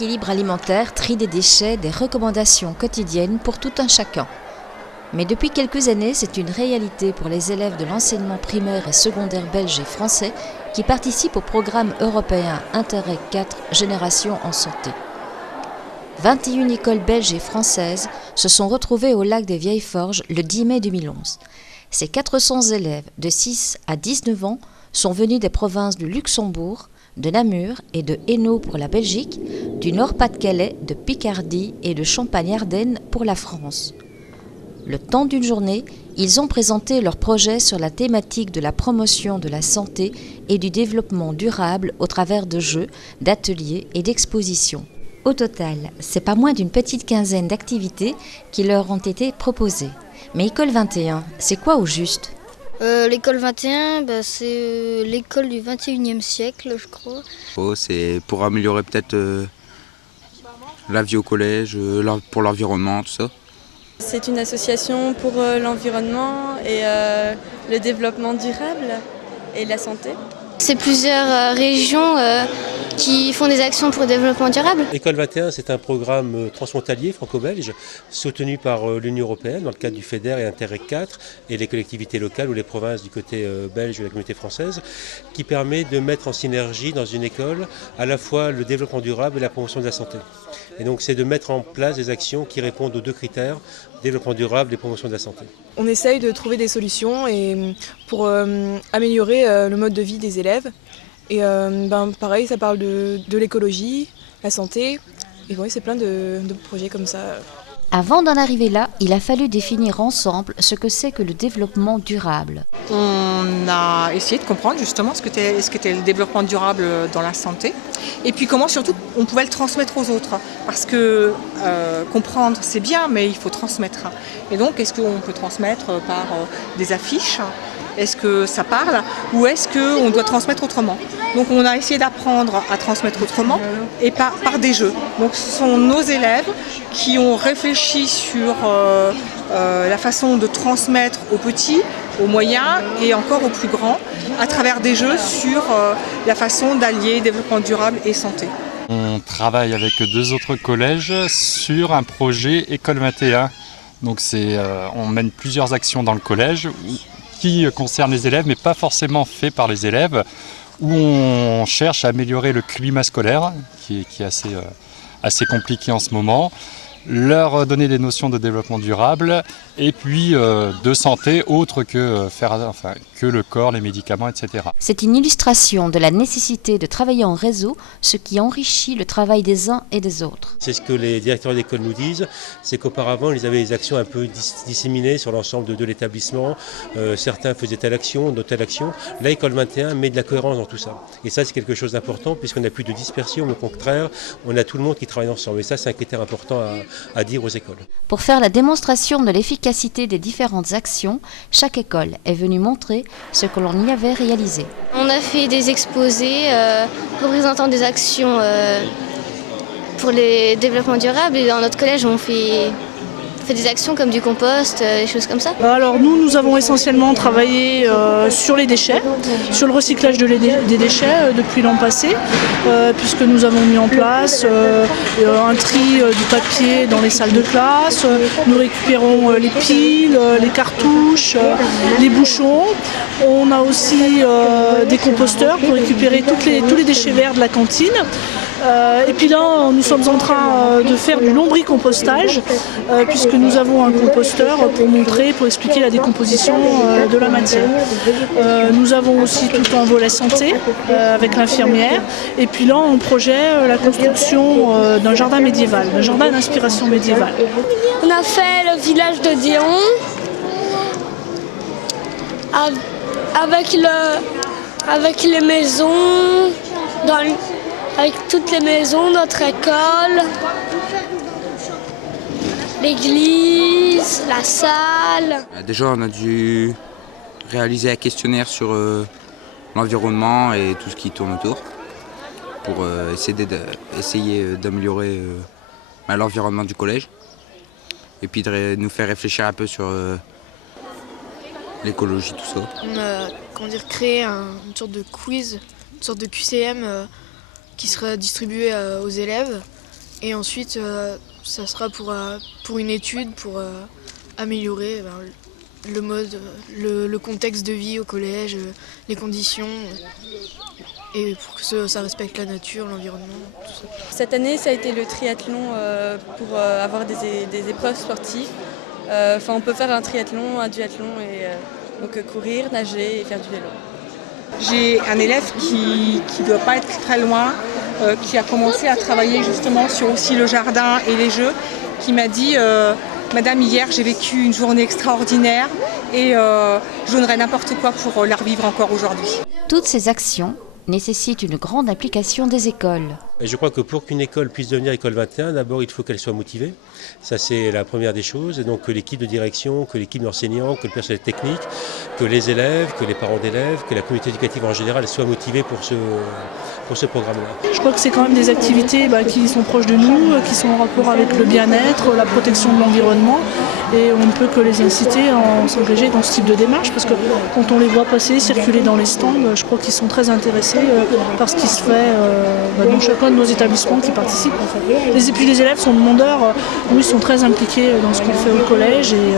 Équilibre alimentaire, tri des déchets, des recommandations quotidiennes pour tout un chacun. Mais depuis quelques années, c'est une réalité pour les élèves de l'enseignement primaire et secondaire belge et français qui participent au programme européen Interreg 4 Génération en santé. 21 écoles belges et françaises se sont retrouvées au lac des Vieilles Forges le 10 mai 2011. Ces 400 élèves de 6 à 19 ans sont venus des provinces du Luxembourg, de Namur et de Hainaut pour la Belgique, du Nord-Pas-de-Calais, de Picardie et de Champagne-Ardenne pour la France. Le temps d'une journée, ils ont présenté leur projet sur la thématique de la promotion de la santé et du développement durable au travers de jeux, d'ateliers et d'expositions. Au total, c'est pas moins d'une petite quinzaine d'activités qui leur ont été proposées. Mais École 21, c'est quoi au juste ? L'école 21, c'est l'école du 21e siècle, je crois. C'est pour améliorer peut-être la vie au collège, pour l'environnement, tout ça. C'est une association pour l'environnement et le développement durable et la santé. C'est plusieurs régions qui font des actions pour le développement durable. École 21, c'est un programme transfrontalier franco-belge soutenu par l'Union européenne dans le cadre du FEDER et Interreg 4 et les collectivités locales ou les provinces du côté belge ou la communauté française qui permet de mettre en synergie dans une école à la fois le développement durable et la promotion de la santé. Et donc c'est de mettre en place des actions qui répondent aux deux critères, développement durable et promotion de la santé. On essaye de trouver des solutions pour améliorer le mode de vie des élèves. Et pareil, ça parle de l'écologie, la santé, et oui, c'est plein de projets comme ça. Avant d'en arriver là, il a fallu définir ensemble ce que c'est que le développement durable. On a essayé de comprendre justement ce qu'était le développement durable dans la santé et puis comment surtout on pouvait le transmettre aux autres. Parce que comprendre c'est bien mais il faut transmettre. Et donc est-ce qu'on peut transmettre par des affiches ? Est-ce que ça parle ou est-ce qu'on doit transmettre autrement ? Donc on a essayé d'apprendre à transmettre autrement et par des jeux. Donc ce sont nos élèves qui ont réfléchi sur la façon de transmettre aux petits, aux moyens et encore aux plus grands à travers des jeux sur la façon d'allier développement durable et santé. On travaille avec 2 autres collèges sur un projet École 21. Donc on mène plusieurs actions dans le collège qui concernent les élèves mais pas forcément fait par les élèves, où on cherche à améliorer le climat scolaire qui est assez compliqué en ce moment, leur donner des notions de développement durable et puis de santé autre que le corps, les médicaments, etc. C'est une illustration de la nécessité de travailler en réseau, ce qui enrichit le travail des uns et des autres. C'est ce que les directeurs d'école nous disent, c'est qu'auparavant ils avaient des actions un peu disséminées sur l'ensemble de l'établissement, certains faisaient telle action, d'autres telle action. Là, École 21 met de la cohérence dans tout ça. Et ça c'est quelque chose d'important puisqu'on n'a plus de dispersion, mais au contraire, on a tout le monde qui travaille ensemble. Et ça c'est un critère important à dire aux écoles. Pour faire la démonstration de l'efficacité des différentes actions, chaque école est venue montrer ce que l'on y avait réalisé. On a fait des exposés représentant des actions pour le développement durable et dans notre collège on fait des actions comme du compost, des choses comme ça. Alors nous avons essentiellement travaillé sur les déchets, sur le recyclage des déchets depuis l'an passé, puisque nous avons mis en place un tri du papier dans les salles de classe. Nous récupérons les piles, les cartouches, les bouchons. On a aussi des composteurs pour récupérer tous les déchets verts de la cantine. Et puis là, nous sommes en train de faire du lombricompostage, puisque nous avons un composteur pour expliquer la décomposition de la matière. Nous avons aussi tout un volet santé avec l'infirmière. Et puis là, on projette la construction d'un jardin médiéval, d'un jardin d'inspiration médiévale. On a fait le village de Déon avec les maisons, avec toutes les maisons, notre école, l'église, la salle. Déjà, on a dû réaliser un questionnaire sur l'environnement et tout ce qui tourne autour pour essayer d'améliorer l'environnement du collège et puis de nous faire réfléchir un peu sur l'écologie, tout ça. On a créé une sorte de quiz, une sorte de QCM qui sera distribué aux élèves Et ensuite, ça sera pour une étude, pour améliorer le contexte de vie au collège, les conditions, et pour que ça respecte la nature, l'environnement, tout ça. Cette année, ça a été le triathlon pour avoir des épreuves sportives. On peut faire un triathlon, un duathlon, et donc courir, nager et faire du vélo. J'ai un élève qui ne doit pas être très loin, qui a commencé à travailler justement sur aussi le jardin et les jeux, qui m'a dit Madame, hier j'ai vécu une journée extraordinaire et je donnerais n'importe quoi pour la revivre encore aujourd'hui. Toutes ces actions nécessitent une grande implication des écoles. Et je crois que pour qu'une école puisse devenir école 21, d'abord il faut qu'elle soit motivée. Ça c'est la première des choses. Et donc que l'équipe de direction, que l'équipe d'enseignants, que le personnel technique, que les élèves, que les parents d'élèves, que la communauté éducative en général soient motivés pour ce programme-là. Je crois que c'est quand même des activités qui sont proches de nous, qui sont en rapport avec le bien-être, la protection de l'environnement. Et on ne peut que les inciter à s'engager dans ce type de démarche, parce que quand on les voit passer, circuler dans les stands, je crois qu'ils sont très intéressés par ce qui se fait dans chacun de nos établissements qui participent. En fait. Et puis les élèves sont demandeurs, ils sont très impliqués dans ce qu'on fait au collège et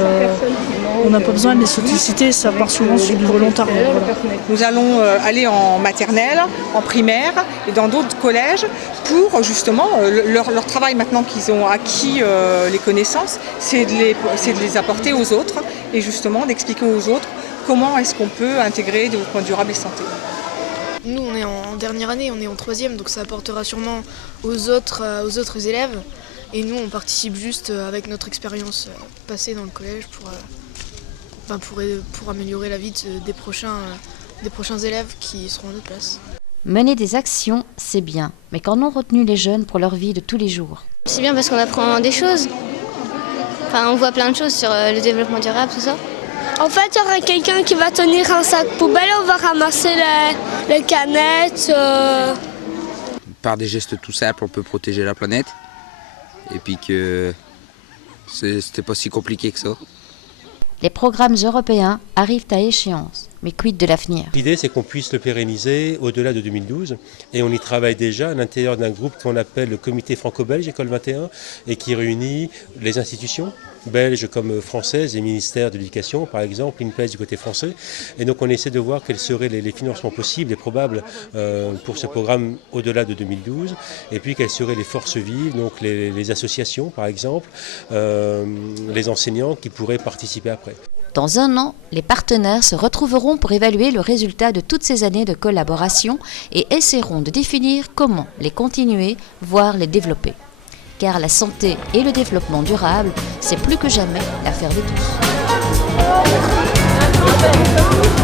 on n'a pas besoin de les solliciter, ça part souvent sur du volontariat. Voilà. Nous allons aller en maternelle, en primaire et dans d'autres collèges pour justement leur travail maintenant qu'ils ont acquis les connaissances, c'est de les apporter aux autres et justement d'expliquer aux autres comment est-ce qu'on peut intégrer développement durable et santé. Nous, on est en dernière année, on est en 3e, donc ça apportera sûrement aux autres élèves. Et nous, on participe juste avec notre expérience passée dans le collège pour améliorer la vie des prochains élèves qui seront à notre place. Mener des actions, c'est bien, mais qu'en ont retenu les jeunes pour leur vie de tous les jours? C'est bien parce qu'on apprend des choses. On voit plein de choses sur le développement durable, tout ça. En fait, il y aura quelqu'un qui va tenir un sac poubelle, on va ramasser les canettes. Par des gestes tout simples, on peut protéger la planète. Et puis que c'était pas si compliqué que ça. Les programmes européens arrivent à échéance, mais quid de l'avenir? L'idée c'est qu'on puisse le pérenniser au-delà de 2012 et on y travaille déjà à l'intérieur d'un groupe qu'on appelle le comité franco-belge École 21 et qui réunit les institutions belges comme françaises, les ministères de l'éducation par exemple, l'INPES du côté français. Et donc on essaie de voir quels seraient les financements possibles et probables pour ce programme au-delà de 2012 et puis quelles seraient les forces vives, donc les associations par exemple, les enseignants qui pourraient participer après. Dans un an, les partenaires se retrouveront pour évaluer le résultat de toutes ces années de collaboration et essaieront de définir comment les continuer, voire les développer. Car la santé et le développement durable, c'est plus que jamais l'affaire de tous.